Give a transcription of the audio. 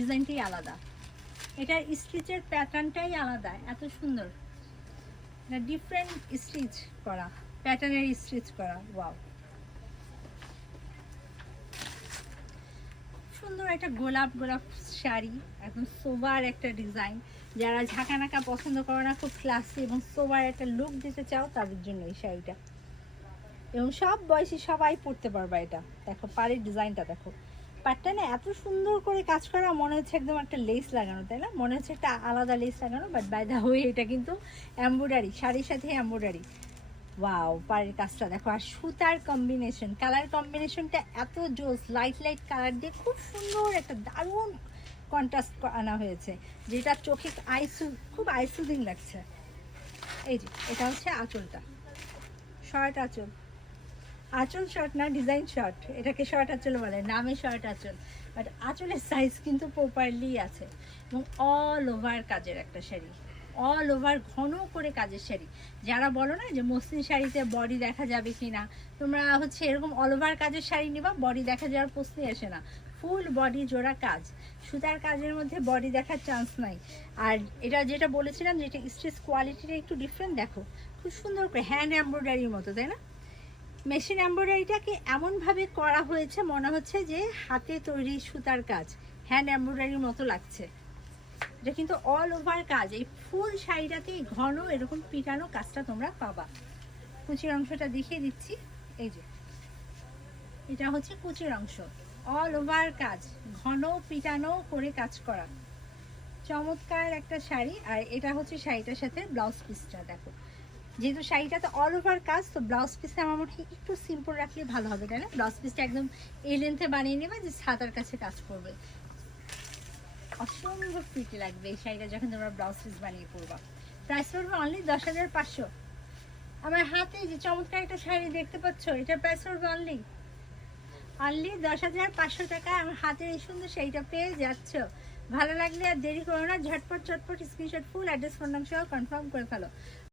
ডিজাইনটাই আলাদা, এটার স্টিচের প্যাটার্নটাই আলাদা, এত সুন্দর। এটা ডিফারেন্ট স্টিচ করা, প্যাটার্নের স্টিচ করা। ওয়াও, সুন্দর একটা গোলাপ গোলাপ শাড়ি, একদম সোবার একটা ডিজাইন। যারা ঝাঁকানাকা পছন্দ করে না, খুব ক্লাসি এবং সোবার একটা লুক দিতে চাও, তাদের জন্য এই শাড়িটা। এবং সব বয়সী সবাই পরতে পারবে এটা। দেখো পাড়ের ডিজাইনটা দেখো, পাটটা না এত সুন্দর করে কাজ করা, মনে হচ্ছে একদম একটা লেস লাগানো, তাই না? মনে হচ্ছে একটা আলাদা লেস লাগানো, বাট বাই দা ওয়ে এটা কিন্তু এমব্রয়ডারি, শাড়ির সাথে এমব্রয়ডারি। ওয়াও, পাড়ের কাজটা দেখো, আর সুতার কম্বিনেশন, কালার কম্বিনেশনটা এত জোস, লাইট লাইট কালার দিয়ে খুব সুন্দর একটা দারুণ কন্ট্রাস্ট আনা হয়েছে, যেটা চোখে খুব আইসুদিং লাগছে। এই যে এটা হচ্ছে আঁচলটা, শর্ট আঁচল, আঁচল শর্ট না, ডিজাইন শর্ট, এটাকে শর্ট আঁচল বলে, নামে শর্ট আঁচল, বাট আঁচলের সাইজ কিন্তু প্রপারলি আছে। এবং অল ওভার কাজের একটা শাড়ি, অল ওভার ঘন করে কাজের শাড়ি। যারা বলো না যে মসলিন শাড়িতে বডি দেখা যাবে কি না, তোমরা হচ্ছে এরকম অল ওভার কাজের শাড়ি নিবা, বডি দেখা যাওয়ার প্রশ্নই আসে না। ফুল বডি জোড়া কাজ, সুতার কাজের মধ্যে বডি দেখার চান্স নাই। আর এটা যেটা বলেছিলাম, যেটা স্টিচ কোয়ালিটিটা একটু ডিফারেন্ট, দেখো খুব সুন্দর করে হ্যান্ড এমব্রয়ডারির মতো, তাই না? মেশিন এমব্রয়ডারিটাকে এমনভাবে করা হয়েছে মনে হচ্ছে যে হাতে তৈরি সুতার কাজ, হ্যান্ড এমব্রয়ডারির মতো লাগছে। এটা কিন্তু অল ওভার কাজ, এই ফুল শাড়িটাতে ঘন এরকম পিটানো কাজটা তোমরা পাবা। কুচির অংশটা দেখিয়ে দিচ্ছি, এই যে এটা হচ্ছে কুচির অংশ, অল ওভার কাজ, ঘন পিটানো করে কাজ করা, চমৎকার একটা শাড়ি। আর এটা হচ্ছে শাড়িটার সাথে ব্লাউজ পিসটা দেখো, যেহেতু শাড়িটাতে অল ওভার কাজ, তো ব্লাউজ পিসটা আমার মনে হয় একটু সিম্পল রাখলে ভালো হবে, তাই না? ব্লাউজ পিসটা একদম এই লেন্থে বানিয়ে নেবে যে ছাতার কাছে কাজ করবে, অসম্ভব প্রিটি লাগবে এই শাড়িটা যখন তোমরা ব্লাউজ পিস বানিয়ে পরবা। প্রাইস পড়বে অনলি 10,500। আমার হাতে যে চমৎকার একটা শাড়ি দেখতে পাচ্ছ, এটার প্রাইস পড়বে অনলি 10,500 টাকা। আমার হাতের এই সুন্দর শাড়িটা পেয়ে যাচ্ছ। ভালো লাগলে আর দেরি করো না, ঝটপট চটপট স্ক্রিনশট ফুল অ্যাড্রেস ফোন নাম সহ কনফার্ম করে ফেলো।